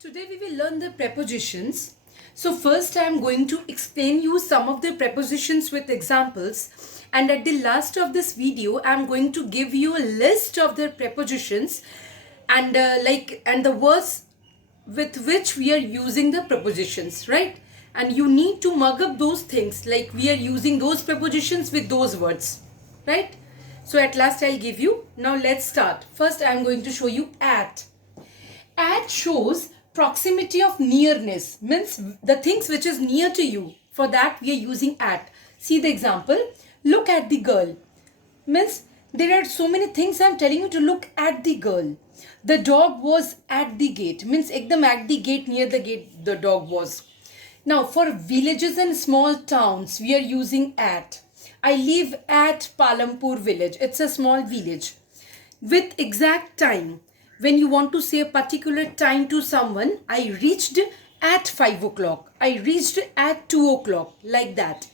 Today we will learn the prepositions. So first I am going to explain you some of the prepositions with examples, and at the last of this video I am going to give you a list of the prepositions and the words with which we are using the prepositions, right? And you need to mug up those things, like we are using those prepositions with those words, right? So at last I'll give you. Now let's start. First I am going to show you at. At shows proximity of nearness, means the things which is near to you. For that we are using at. See the example. Look at the girl. Means there are so many things I am telling you to look at the girl. The dog was at the gate. Means ekdam at the gate, near the gate the dog was. Now for villages and small towns we are using at. I live at Palampur village. It's a small village. With exact time. When you want to say a particular time to someone, I reached at 5 o'clock. I reached at 2 o'clock, like that.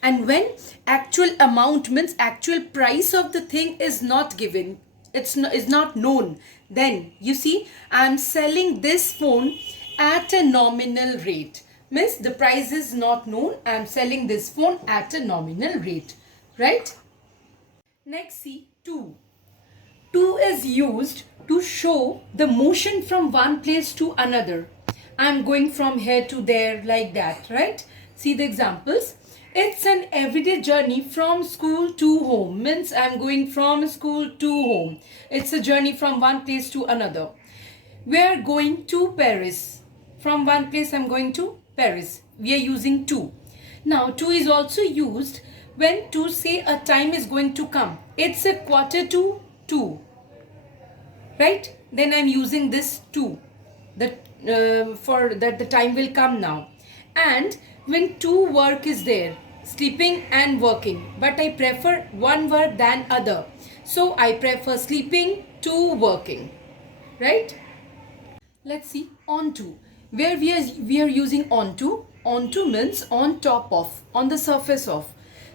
And when actual amount, means actual price of the thing is not given, is not known, then you see I am selling this phone at a nominal rate. Means the price is not known. I am selling this phone at a nominal rate, right? Next, see to. To is used to show the motion from one place to another. I am going from here to there, like that, right? See the examples. It's an everyday journey from school to home. Means I am going from school to home. It's a journey from one place to another. We are going to Paris. From one place I am going to Paris. We are using to. Now to is also used when to say a time is going to come. It's a quarter to 2. Right? Then I'm using this to, for that the time will come now. And when two work is there, sleeping and working, but I prefer one work than other. So I prefer sleeping to working. Right? Let's see onto. Where we are using onto. Onto means on top of, on the surface of.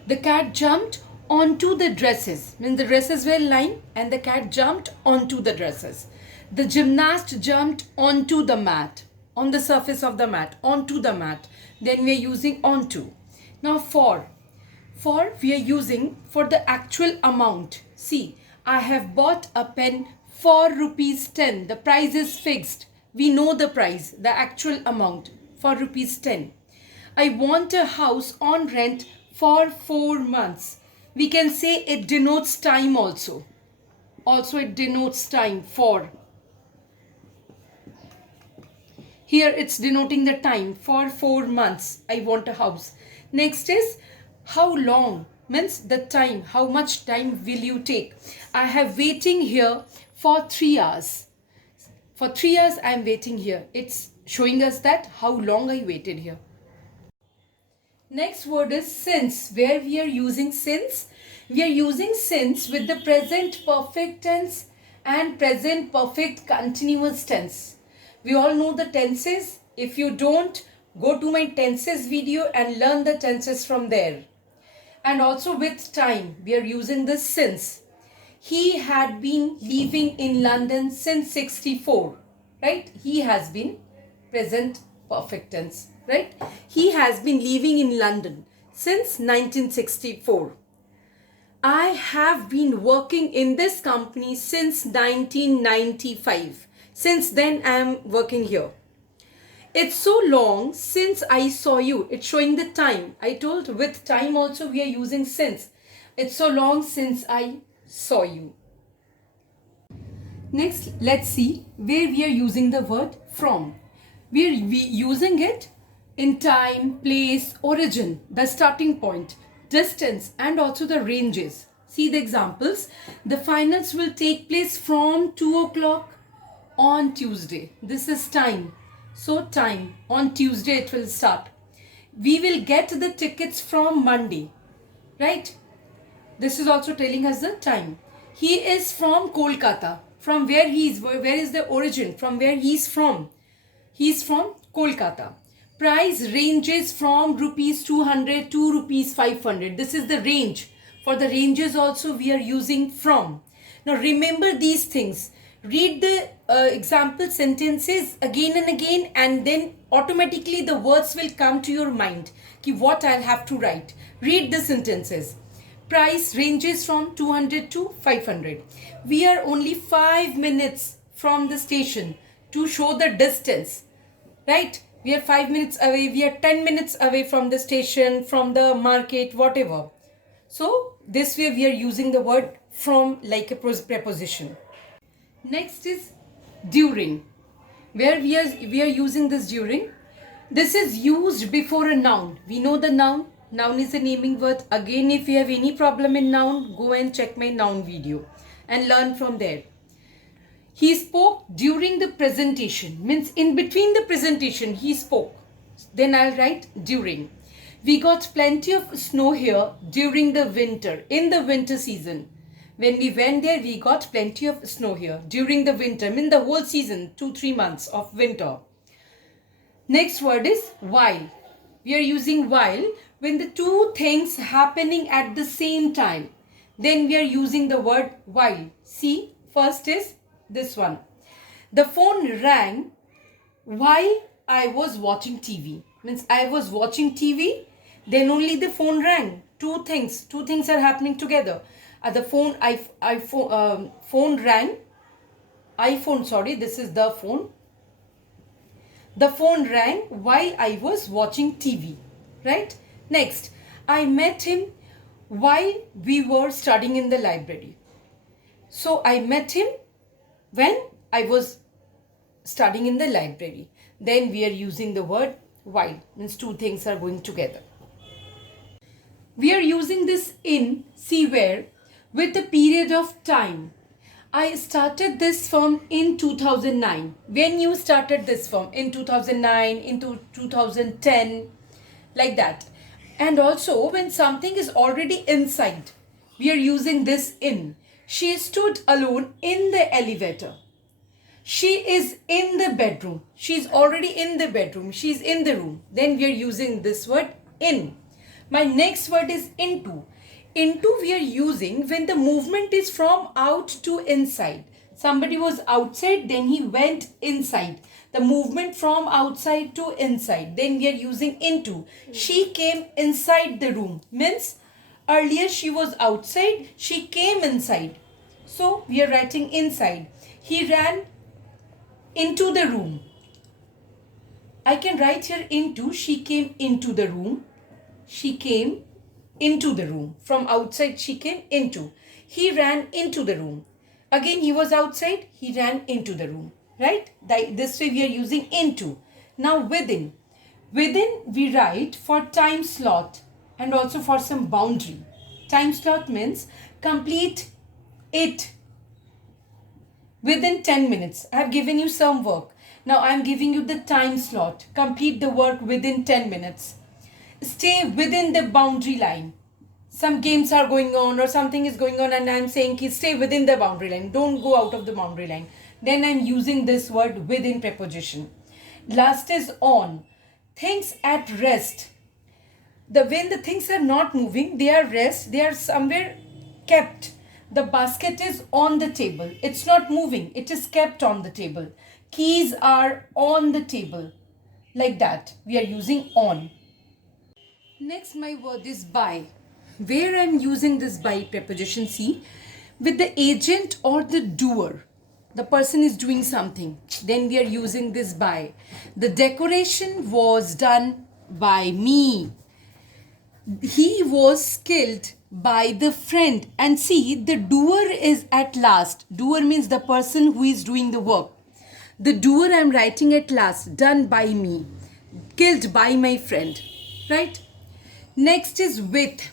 The cat jumped onto the dresses. Means the dresses were lying and the cat jumped onto the dresses. The gymnast jumped onto the mat. On the surface of the mat. Onto the mat. Then we are using onto. Now for. For we are using for the actual amount. See, I have bought a pen for rupees 10. The price is fixed. We know the price, the actual amount, for rupees 10. I want a house on rent for 4 months. We can say it denotes time also. Also it denotes time for. Here it's denoting the time for 4 months. I want a house. Next is how long. Means the time. How much time will you take? I have waiting here for 3 hours. For 3 hours I am waiting here. It's showing us that how long I waited here. Next word is since. Where we are using since? We are using since with the present perfect tense and present perfect continuous tense. We all know the tenses. If you don't, go to my tenses video and learn the tenses from there. And also with time, we are using the since. He had been living in London since 64. Right? He has been present perfect tense. Right? He has been living in London since 1964. I have been working in this company since 1995. Since then I am working here. It's so long since I saw you. It's showing the time. I told with time also we are using since. It's so long since I saw you. Next, let's see where we are using the word from. We are using it in time, place, origin, the starting point, distance, and also the ranges. See the examples. The finals will take place from 2 o'clock on Tuesday. This is time. So time. On Tuesday it will start. We will get the tickets from Monday. Right? This is also telling us the time. He is from Kolkata. From where he is. Where is the origin? From where he is from. He is from Kolkata. Price ranges from rupees 200 to rupees 500. This is the range. For the ranges also we are using from. Now remember these things. Read the example sentences again and again, and then automatically the words will come to your mind. Ki what I'll have to write. Read the sentences. Price ranges from 200 to 500. We are only 5 minutes from the station to show the distance. Right? We are 5 minutes away, we are 10 minutes away from the station, from the market, whatever. So this way we are using the word from like a preposition. Next is during. Where we are using this during. This is used before a noun. We know the noun. Noun is a naming word. Again, if you have any problem in noun, go and check my noun video and learn from there. He spoke during the presentation. Means in between the presentation, he spoke. Then I'll write during. We got plenty of snow here during the winter. In the winter season. When we went there, we got plenty of snow here during the winter. Means the whole season, 2-3 months of winter. Next word is while. We are using while when the two things happening at the same time. Then we are using the word while. See, first is this one. The phone rang while I was watching TV. Means I was watching TV, then only the phone rang. Two things are happening together. The phone rang. iPhone, sorry, this is the phone. The phone rang while I was watching TV. Right? Next, I met him while we were studying in the library. So I met him when I was studying in the library. Then we are using the word while. Means two things are going together. We are using this in, see where, with the period of time. I started this firm in 2009. When you started this firm? In 2009, into 2010, like that. And also when something is already inside, we are using this in. She stood alone in the elevator. She is in the bedroom. She is already in the bedroom. She is in the room. Then we are using this word in. My next word is into. Into we are using when the movement is from out to inside. Somebody was outside, then he went inside. The movement from outside to inside. Then we are using into. She came inside the room. Means earlier she was outside, she came inside. So we are writing inside. He ran into the room. I can write here into. She came into the room. She came into the room. From outside she came into. He ran into the room. Again he was outside. He ran into the room. Right? This way we are using into. Now within. Within we write for time slot and also for some boundary. Time slot means complete it within 10 minutes. I have given you some work. Now I am giving you the time slot. Complete the work within 10 minutes. Stay within the boundary line. Some games are going on or something is going on and I am saying stay within the boundary line. Don't go out of the boundary line. Then I am using this word within preposition. Last is on. Things at rest. When the things are not moving, they are rest. They are somewhere kept. The basket is on the table. It's not moving. It is kept on the table. Keys are on the table. Like that. We are using on. Next my word is by. Where I am using this by preposition, see, with the agent or the doer. The person is doing something. Then we are using this by. The decoration was done by me. He was skilled by the friend. And see, the doer is at last. Doer means the person who is doing the work. The doer I am writing at last. Done by me. Killed by my friend. Right? Next is with.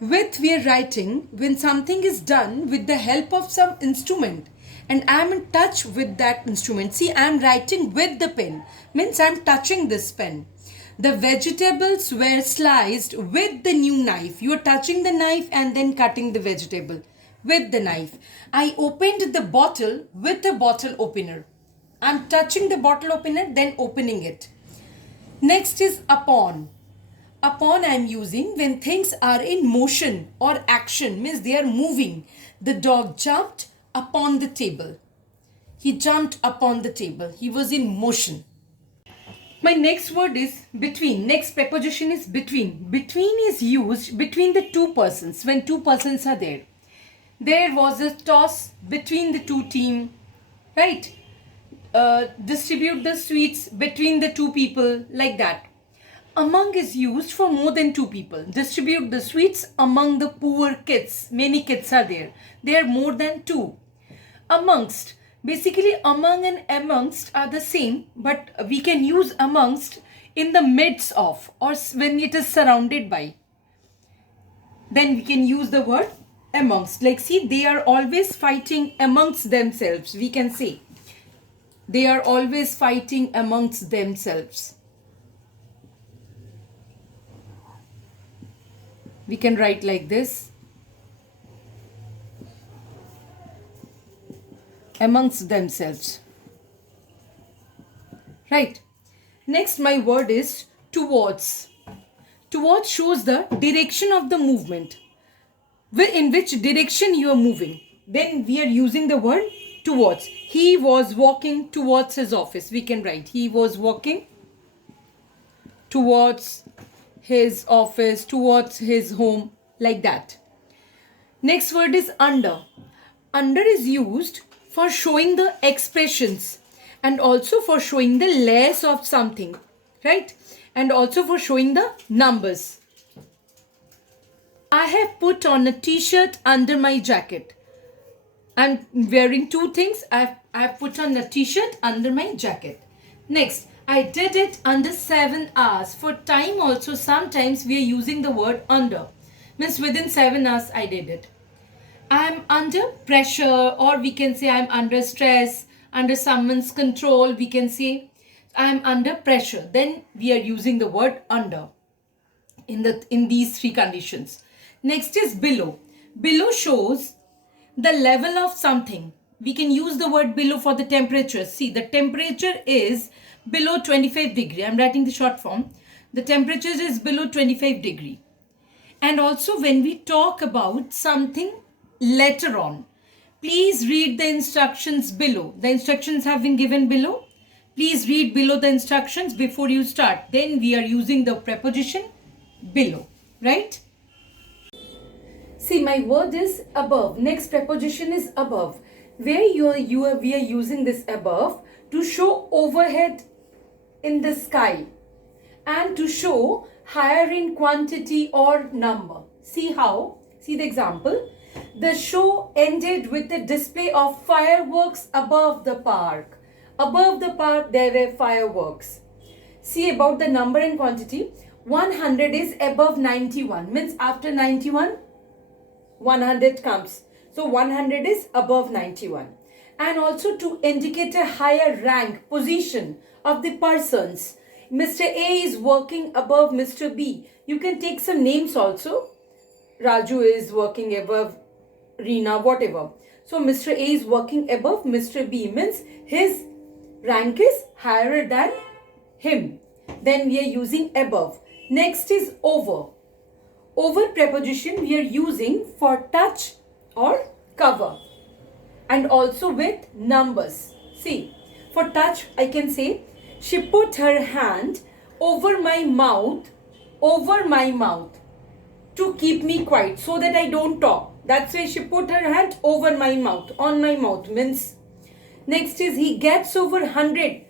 With we are writing when something is done with the help of some instrument and I am in touch with that instrument. See, I am writing with the pen. Means I am touching this pen. The vegetables were sliced with the new knife. You are touching the knife and then cutting the vegetable with the knife. I opened the bottle with a bottle opener. I am touching the bottle opener then opening it. Next is upon. Upon I am using when things are in motion or action, means they are moving. The dog jumped upon the table. He jumped upon the table. He was in motion. My next word is between. Next preposition is between. Between is used between the two persons, when two persons are there. There was a toss between the two teams, right? Distribute the sweets between the two people, like that. Among is used for more than two people. Distribute the sweets among the poor kids. Many kids are there. There are more than two. Amongst. Basically, among and amongst are the same, but we can use amongst in the midst of, or when it is surrounded by. Then we can use the word amongst. Like, see, they are always fighting amongst themselves. We can say they are always fighting amongst themselves. We can write like this. Amongst themselves. Right. Next, my word is towards. Towards shows the direction of the movement. In which direction you are moving. Then we are using the word towards. He was walking towards his office. We can write he was walking towards his office, towards his home, like that. Next word is under. Under is used for showing the expressions and also for showing the layers of something, right? And also for showing the numbers. I have put on a t-shirt under my jacket. I'm wearing two things. I've put on a t-shirt under my jacket. Next, I did it under 7 hours. For time also, sometimes we are using the word under. Means within 7 hours I did it. I'm under pressure, or we can say I'm under stress, under someone's control. We can say I'm under pressure. Then we are using the word under in these three conditions. Next is below. Below shows the level of something. We can use the word below for the temperature. See, the temperature is below 25 degree. I'm writing the short form. The temperature is below 25 degree. And also when we talk about something later on, please read the instructions below. The instructions have been given below. Please read below the instructions before you start. Then we are using the preposition below, right? See, my word is above. Next preposition is above. Where we are using this above to show overhead in the sky and to show higher in quantity or number. See how? See the example. The show ended with a display of fireworks above the park. Above the park there were fireworks. See about the number and quantity. 100 is above 91. Means after 91, 100 comes. So 100 is above 91. And also to indicate a higher rank, position of the persons. Mr. A is working above Mr. B. You can take some names also. Raju is working above Reena, whatever. So Mr. A is working above Mr. B. Means his rank is higher than him. Then we are using above. Next is over. Over preposition we are using for touch or cover. And also with numbers. See, for touch I can say, she put her hand over my mouth to keep me quiet so that I don't talk. That's why she put her hand over my mouth, on my mouth means. Next is he gets over 100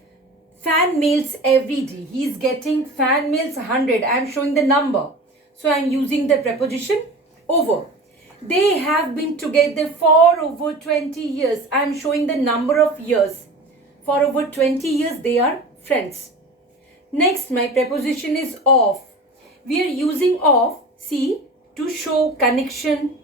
fan mails every day. He is getting fan mails 100. I am showing the number. So I am using the preposition over. They have been together for over 20 years. I am showing the number of years. For over 20 years they are friends. Next, my preposition is of. We are using of, see, to show connection,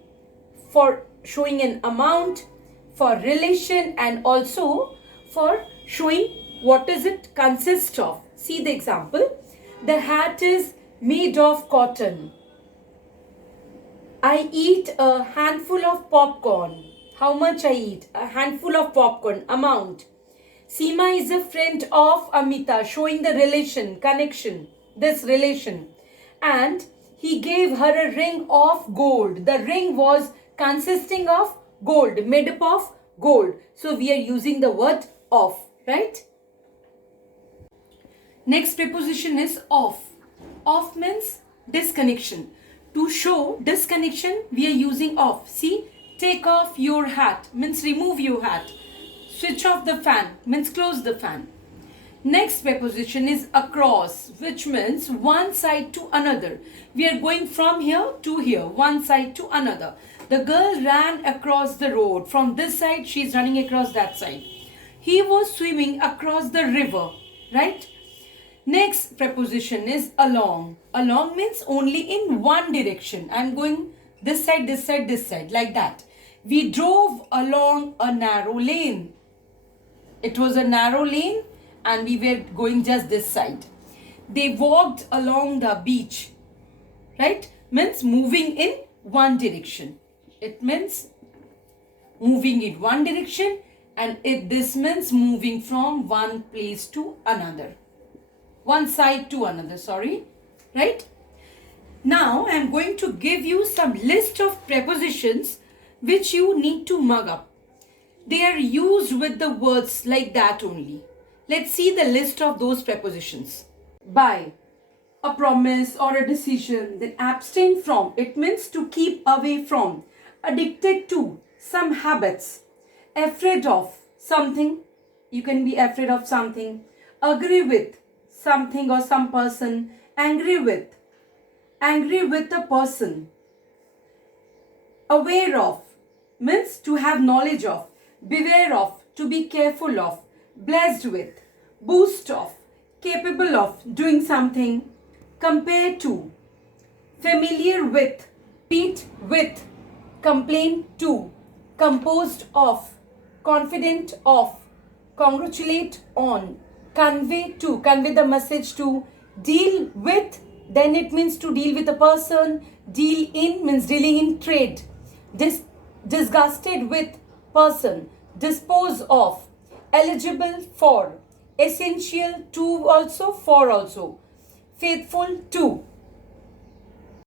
for showing an amount, for relation, and also for showing what does it consist of. See the example. The hat is made of cotton. I eat a handful of popcorn. How much I eat? A handful of popcorn. Amount. Seema is a friend of Amita, showing the relation, connection, this relation. And he gave her a ring of gold. The ring was consisting of gold, made up of gold. So we are using the word of, right? Next preposition is off. Off means disconnection. To show disconnection, we are using off. See, take off your hat means remove your hat. Switch off the fan means close the fan. Next preposition is across, which means one side to another. We are going from here to here, one side to another. The girl ran across the road. From this side, she is running across that side. He was swimming across the river, right? Next preposition is along. Along means only in one direction. I am going this side, this side, this side, like that. We drove along a narrow lane. It was a narrow lane and we were going just this side. They walked along the beach, right? Means moving in one direction. It means moving in one direction, and this means moving from one place to another. One side to another, sorry, right? Now I am going to give you some list of prepositions which you need to mug up. They are used with the words like that only. Let's see the list of those prepositions. By, a promise or a decision. Then abstain from, it means to keep away from. Addicted to, some habits. Afraid of, something. You can be afraid of something. Agree with, something or some person. Angry with a person. Aware of means to have knowledge of. Beware of, to be careful of. Blessed with, boast of, capable of doing something. Compare to, familiar with, compete with, complain to, composed of, confident of, congratulate on, convey to, convey the message to, deal with, then it means to deal with a person. Deal in means dealing in trade. Disgusted with, person. Dispose of, eligible for, essential to also, for also, faithful to.